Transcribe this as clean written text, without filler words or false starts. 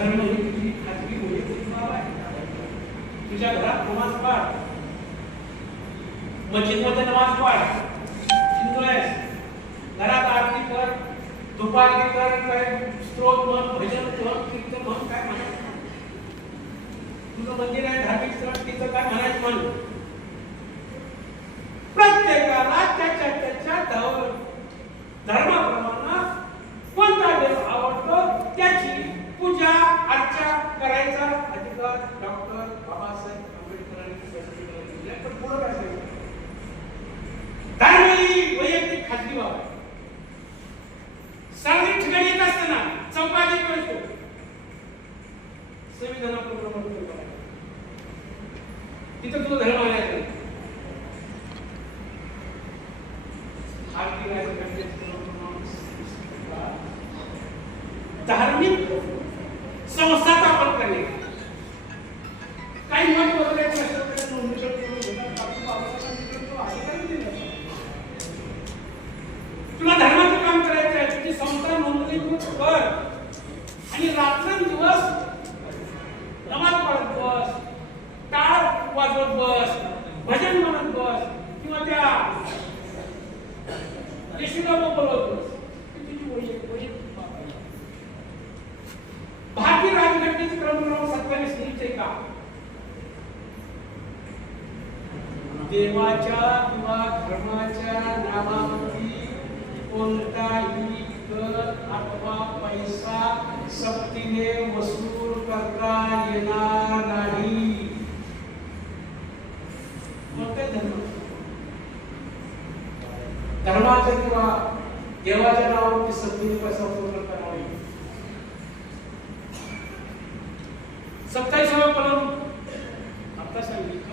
धर्म ही तुझी खाजगी वैयक्तिक बाब आहे. तुझ्या घरात नमाज पाठ, मस्जिदमध्ये नमाज पाठ, हिंदू आहेस, घरात आरती कर, दुपारती कर, काय स्तोत्र म्हण, भजन म्हण, कीर्तन म्हण, काय म्हणायचं. तुझं मंदिर आहे, धार्मिक स्थळ, तिथं काय म्हणायचं म्हण. प्रत्येकाला त्याच्या धर्माप्रमाणे कोणता देव आवडतो त्याची पूजा अर्चा करायचा अधिकार डॉक्टर बाबासाहेब आंबेडकरांनी दिले. पण पुढे काय सांगितलं? धर्म ही वैयक्तिक खाजगी बाब आहे. सार्वजनिक ठिकाणी येत असताना चौकात येतो, संविधानाप्रमाणे तिथं तुझं धर्म आहे. धार्मिक संस्था स्थापन करणे काही मत वगैरे तुला धर्माचं काम करायचं आहे, तुझी संस्था नोंदणीकृत कर आणि रात्रंदिवस नमाज पढत बस, टाळ वाजवत बस, भजन म्हणत बस किंवा त्या येशूला बोलवत बस. भारतीय राज्यघटनेची कलम 27 लिहिते का देवाच्या किंवा धर्माच्या नावावरती कोणताही कर अथवा पैसा सक्तीने वसूल करता येणार नाही. कोणते धर्माच्या किंवा देवाच्या नावावरती सक्तीने पैसा वसूल करता नाही. 27 कलम आता सांगितलं